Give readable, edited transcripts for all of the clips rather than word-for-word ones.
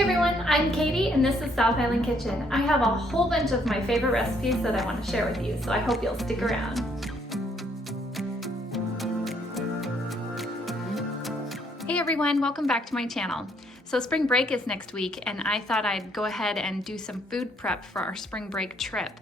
Hey everyone, I'm Katie and this is South Island Kitchen. I have a whole bunch of my favorite recipes that I want to share with you, so I hope you'll stick around. Hey everyone, welcome back to my channel. So spring break is next week and I thought I'd go ahead and do some food prep for our spring break trip.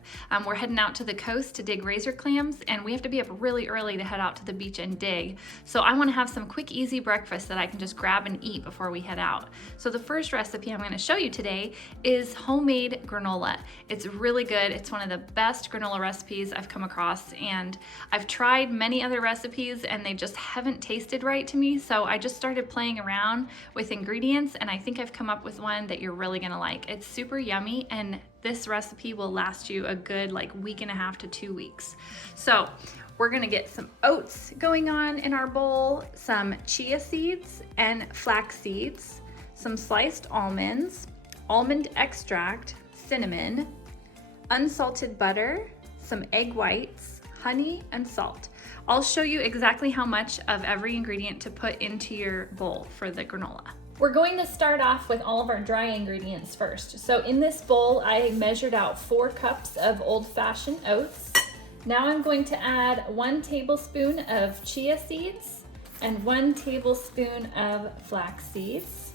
We're heading out to the coast to dig razor clams and we have to be up really early to head out to the beach and dig. So I want to have some quick easy breakfast that I can just grab and eat before we head out. So the first recipe I'm going to show you today is homemade granola. It's really good. It's one of the best granola recipes I've come across, and I've tried many other recipes and they just haven't tasted right to me. So I just started playing around with ingredients and I think I've come up with one that you're really gonna like. It's super yummy and this recipe will last you a good week and a half to 2 weeks. So we're gonna get some oats going on in our bowl, some chia seeds and flax seeds, some sliced almonds, almond extract, cinnamon, unsalted butter, some egg whites, honey, and salt. I'll show you exactly how much of every ingredient to put into your bowl for the granola. We're going to start off with all of our dry ingredients first. So in this bowl, I measured out 4 cups of old-fashioned oats. Now I'm going to add 1 tablespoon of chia seeds and 1 tablespoon of flax seeds.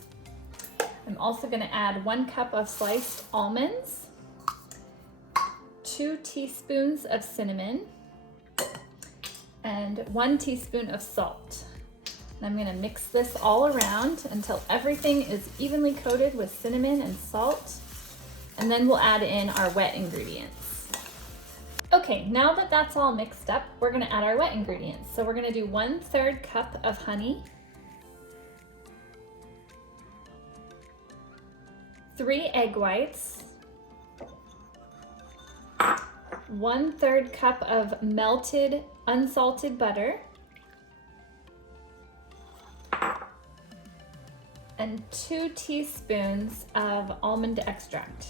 I'm also going to add 1 cup of sliced almonds, 2 teaspoons of cinnamon, and 1 teaspoon of salt. And I'm going to mix this all around until everything is evenly coated with cinnamon and salt, and then we'll add in our wet ingredients. Okay, now that that's all mixed up, we're going to add our wet ingredients. So we're going to do 1/3 cup of honey, 3 egg whites, 1/3 cup of melted unsalted butter, and 2 teaspoons of almond extract.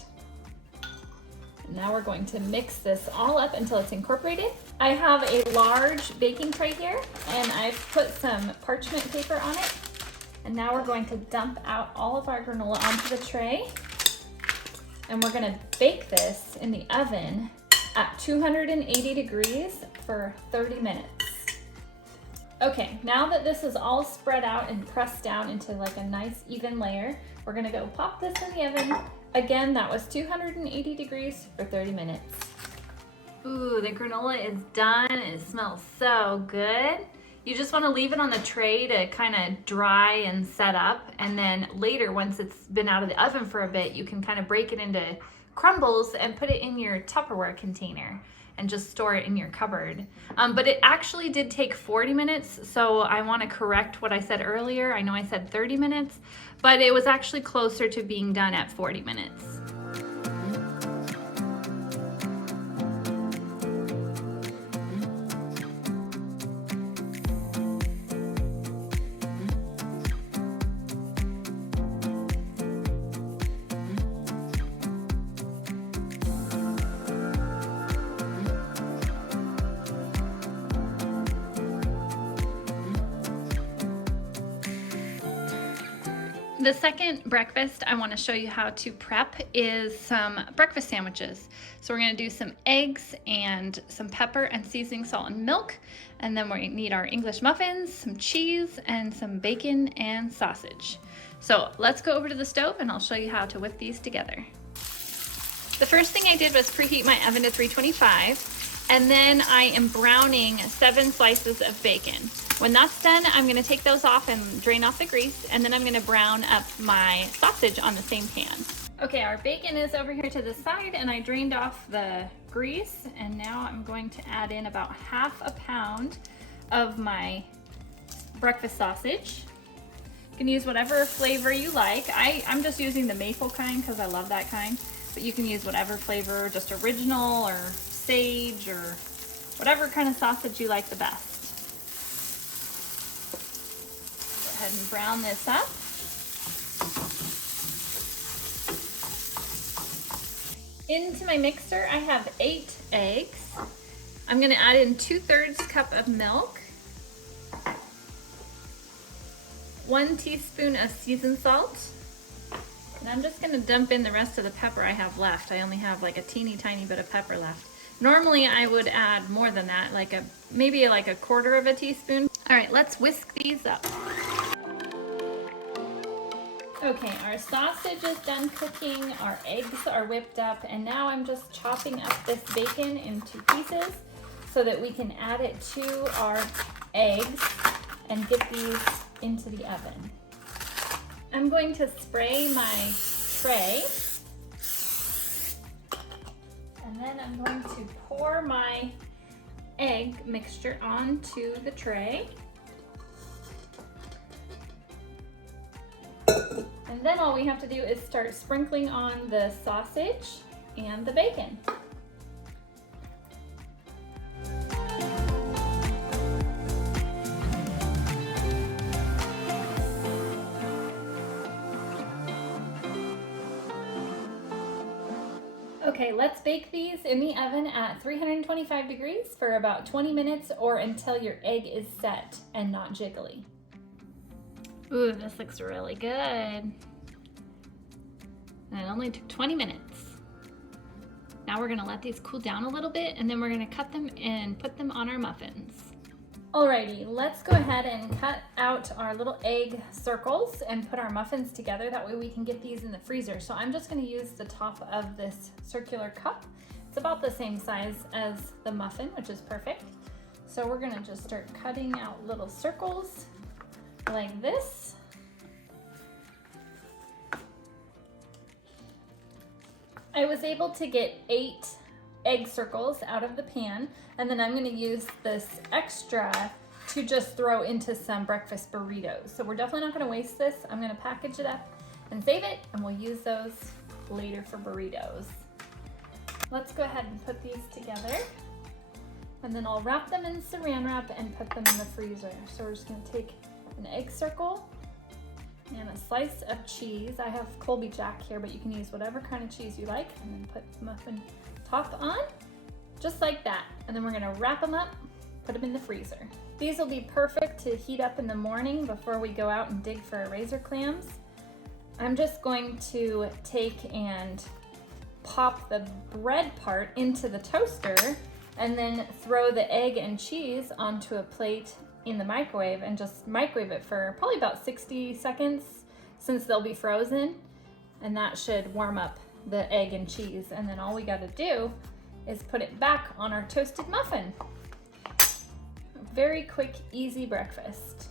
And now we're going to mix this all up until it's incorporated. I have a large baking tray here and I've put some parchment paper on it. And now we're going to dump out all of our granola onto the tray. And we're gonna bake this in the oven at 280 degrees for 30 minutes. Okay, now that this is all spread out and pressed down into a nice even layer, we're gonna go pop this in the oven. Again, that was 280 degrees for 30 minutes. Ooh, the granola is done. It smells so good. You just wanna leave it on the tray to kind of dry and set up. And then later, once it's been out of the oven for a bit, you can kind of break it into crumbles and put it in your Tupperware container and just store it in your cupboard. But it actually did take 40 minutes, so I wanna correct what I said earlier. I know I said 30 minutes, but it was actually closer to being done at 40 minutes. The second breakfast I want to show you how to prep is some breakfast sandwiches. So we're going to do some eggs and some pepper and seasoning, salt, and milk. And then we need our English muffins, some cheese, and some bacon and sausage. So let's go over to the stove and I'll show you how to whip these together. The first thing I did was preheat my oven to 325, and then I am browning 7 slices of bacon. When that's done, I'm gonna take those off and drain off the grease, and then I'm gonna brown up my sausage on the same pan. Okay, our bacon is over here to the side, and I drained off the grease, and now I'm going to add in about 1/2 pound of my breakfast sausage. You can use whatever flavor you like. I'm just using the maple kind because I love that kind, but you can use whatever flavor, just original or sage or whatever kind of sausage you like the best. Go ahead and brown this up. Into my mixer, I have 8 eggs. I'm gonna add in 2/3 cup of milk, 1 teaspoon of seasoned salt, And I'm just gonna dump in the rest of the pepper I have left. I only have like a teeny tiny bit of pepper left. Normally I would add more than that, like maybe like a quarter of a teaspoon. All right, let's whisk these up. Okay, our sausage is done cooking, our eggs are whipped up, and now I'm just chopping up this bacon into pieces so that we can add it to our eggs and get these into the oven. I'm going to spray my tray, and then I'm going to pour my egg mixture onto the tray. And then all we have to do is start sprinkling on the sausage and the bacon. Okay, let's bake these in the oven at 325 degrees for about 20 minutes or until your egg is set and not jiggly. Ooh, this looks really good. And it only took 20 minutes. Now we're gonna let these cool down a little bit, and then we're gonna cut them and put them on our muffins. Alrighty, let's go ahead and cut out our little egg circles and put our muffins together. That way we can get these in the freezer. So I'm just gonna use the top of this circular cup. It's about the same size as the muffin, which is perfect. So we're gonna just start cutting out little circles like this. I was able to get 8 egg circles out of the pan, and then I'm going to use this extra to just throw into some breakfast burritos. So we're definitely not going to waste this. I'm going to package it up and save it, and we'll use those later for burritos. Let's go ahead and put these together, and then I'll wrap them in saran wrap and put them in the freezer. So we're just going to take an egg circle and a slice of cheese. I have Colby Jack here, but you can use whatever kind of cheese you like, and then put the muffin top on, just like that. And then we're gonna wrap them up, put them in the freezer. These will be perfect to heat up in the morning before we go out and dig for our razor clams. I'm just going to take and pop the bread part into the toaster and then throw the egg and cheese onto a plate in the microwave and just microwave it for probably about 60 seconds since they'll be frozen, and that should warm up the egg and cheese. And then all we got to do is put it back on our toasted muffin. A very quick, easy breakfast.